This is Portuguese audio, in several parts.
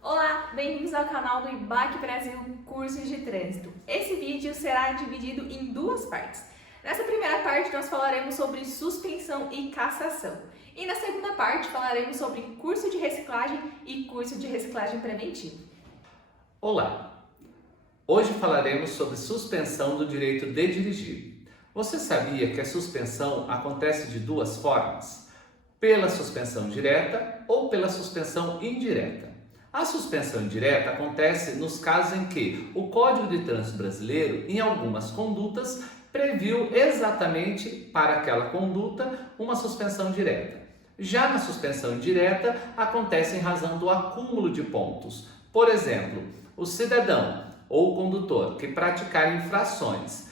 Olá, bem-vindos ao canal do IBAC Brasil Cursos de Trânsito. Esse vídeo será dividido em duas partes. Nessa primeira parte nós falaremos sobre suspensão e cassação. E na segunda parte falaremos sobre curso de reciclagem e curso de reciclagem preventivo. Olá! Hoje falaremos sobre suspensão do direito de dirigir. Você sabia que a suspensão acontece de duas formas? Pela suspensão direta ou pela suspensão indireta. A suspensão indireta acontece nos casos em que o Código de Trânsito Brasileiro, em algumas condutas, previu exatamente para aquela conduta uma suspensão direta. Já na suspensão indireta, acontece em razão do acúmulo de pontos. Por exemplo, o cidadão ou o condutor que praticar infrações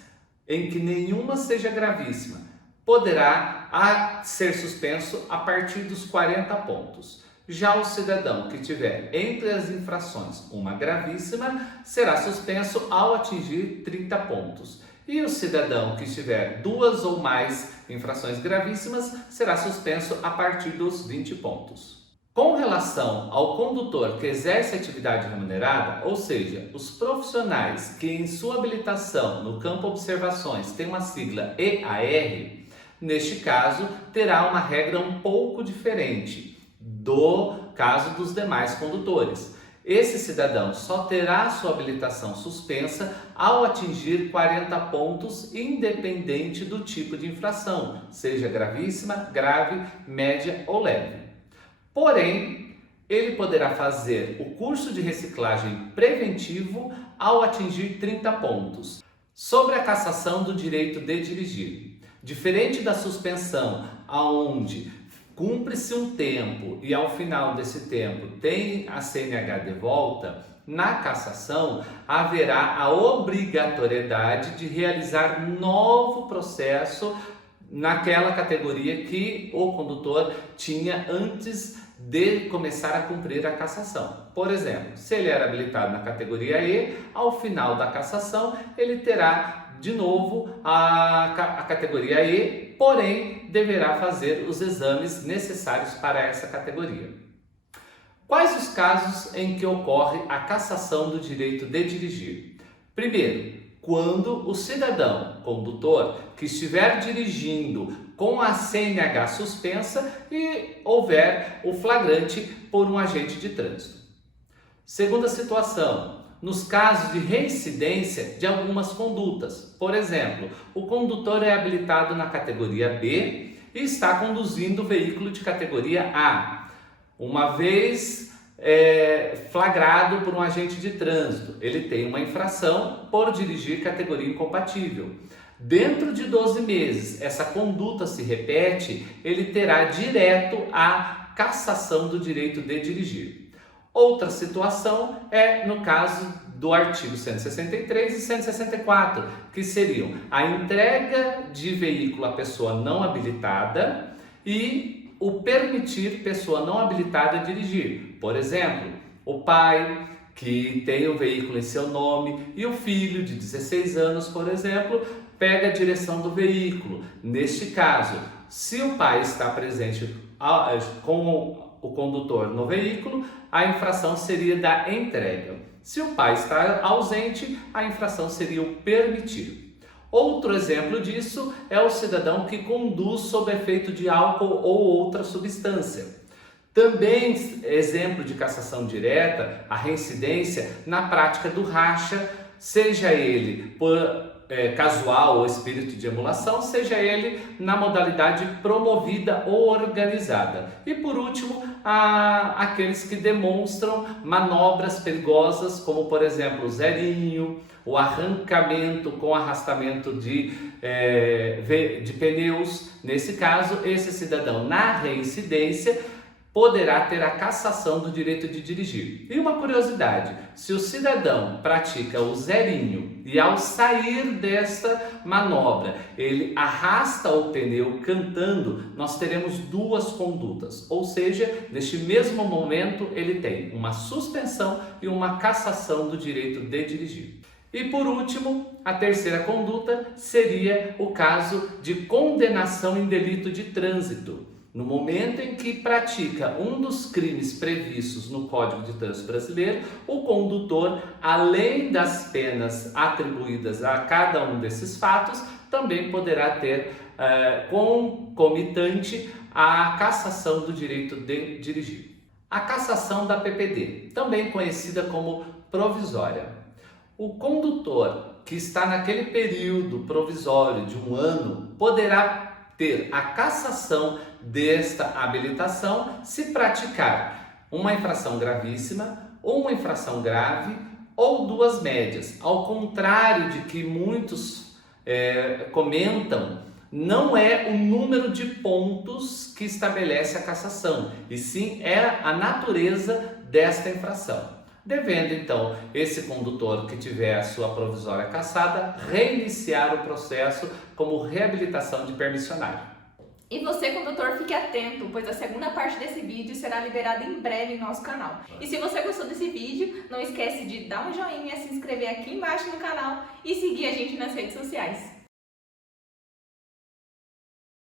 em que nenhuma seja gravíssima, poderá ser suspenso a partir dos 40 pontos. Já o cidadão que tiver entre as infrações uma gravíssima, será suspenso ao atingir 30 pontos. E o cidadão que tiver duas ou mais infrações gravíssimas, será suspenso a partir dos 20 pontos. Com relação ao condutor que exerce atividade remunerada, ou seja, os profissionais que em sua habilitação no campo observações têm uma sigla EAR, neste caso terá uma regra um pouco diferente do caso dos demais condutores. Esse cidadão só terá sua habilitação suspensa ao atingir 40 pontos, independente do tipo de infração, seja gravíssima, grave, média ou leve. Porém, ele poderá fazer o curso de reciclagem preventivo ao atingir 30 pontos. Sobre a cassação do direito de dirigir. Diferente da suspensão, aonde cumpre-se um tempo e ao final desse tempo tem a CNH de volta, na cassação haverá a obrigatoriedade de realizar novo processo naquela categoria que o condutor tinha antes de começar a cumprir a cassação. Por exemplo, se ele era habilitado na categoria E, ao final da cassação ele terá de novo a categoria E, porém deverá fazer os exames necessários para essa categoria. Quais os casos em que ocorre a cassação do direito de dirigir? Primeiro, quando o cidadão condutor que estiver dirigindo com a CNH suspensa e houver o flagrante por um agente de trânsito. Segunda situação, nos casos de reincidência de algumas condutas. Por exemplo, o condutor é habilitado na categoria B e está conduzindo o veículo de categoria A. Uma vez flagrado por um agente de trânsito, ele tem uma infração por dirigir categoria incompatível. Dentro de 12 meses, essa conduta se repete, ele terá direto a cassação do direito de dirigir. Outra situação é no caso do artigo 163 e 164, que seriam a entrega de veículo à pessoa não habilitada e o permitir pessoa não habilitada dirigir. Por exemplo, o pai que tem o veículo em seu nome e o filho de 16 anos, por exemplo, pega a direção do veículo. Neste caso, se o pai está presente com o condutor no veículo, a infração seria da entrega. Se o pai está ausente, a infração seria o permitir. Outro exemplo disso é o cidadão que conduz sob efeito de álcool ou outra substância. Também exemplo de cassação direta, a reincidência na prática do racha, seja ele por casual ou espírito de emulação, seja ele na modalidade promovida ou organizada. E por último, aqueles que demonstram manobras perigosas, como por exemplo o zerinho, o arrancamento com arrastamento de pneus. Nesse caso, esse cidadão na reincidência poderá ter a cassação do direito de dirigir. E uma curiosidade, se o cidadão pratica o zerinho e ao sair dessa manobra, ele arrasta o pneu cantando, nós teremos duas condutas, ou seja, neste mesmo momento ele tem uma suspensão e uma cassação do direito de dirigir. E por último, a terceira conduta seria o caso de condenação em delito de trânsito. No momento em que pratica um dos crimes previstos no Código de Trânsito Brasileiro, o condutor, além das penas atribuídas a cada um desses fatos, também poderá ter concomitante a cassação do direito de dirigir. A cassação da PPD, também conhecida como provisória. O condutor que está naquele período provisório de 1 ano poderá ter a cassação desta habilitação se praticar uma infração gravíssima, ou uma infração grave, ou 2 médias. Ao contrário de que muitos comentam, não é o número de pontos que estabelece a cassação, e sim é a natureza desta infração. Devendo, então, esse condutor que tiver a sua provisória cassada, reiniciar o processo como reabilitação de permissionário. E você, condutor, fique atento, pois a segunda parte desse vídeo será liberada em breve em nosso canal. E se você gostou desse vídeo, não esquece de dar um joinha, se inscrever aqui embaixo no canal e seguir a gente nas redes sociais.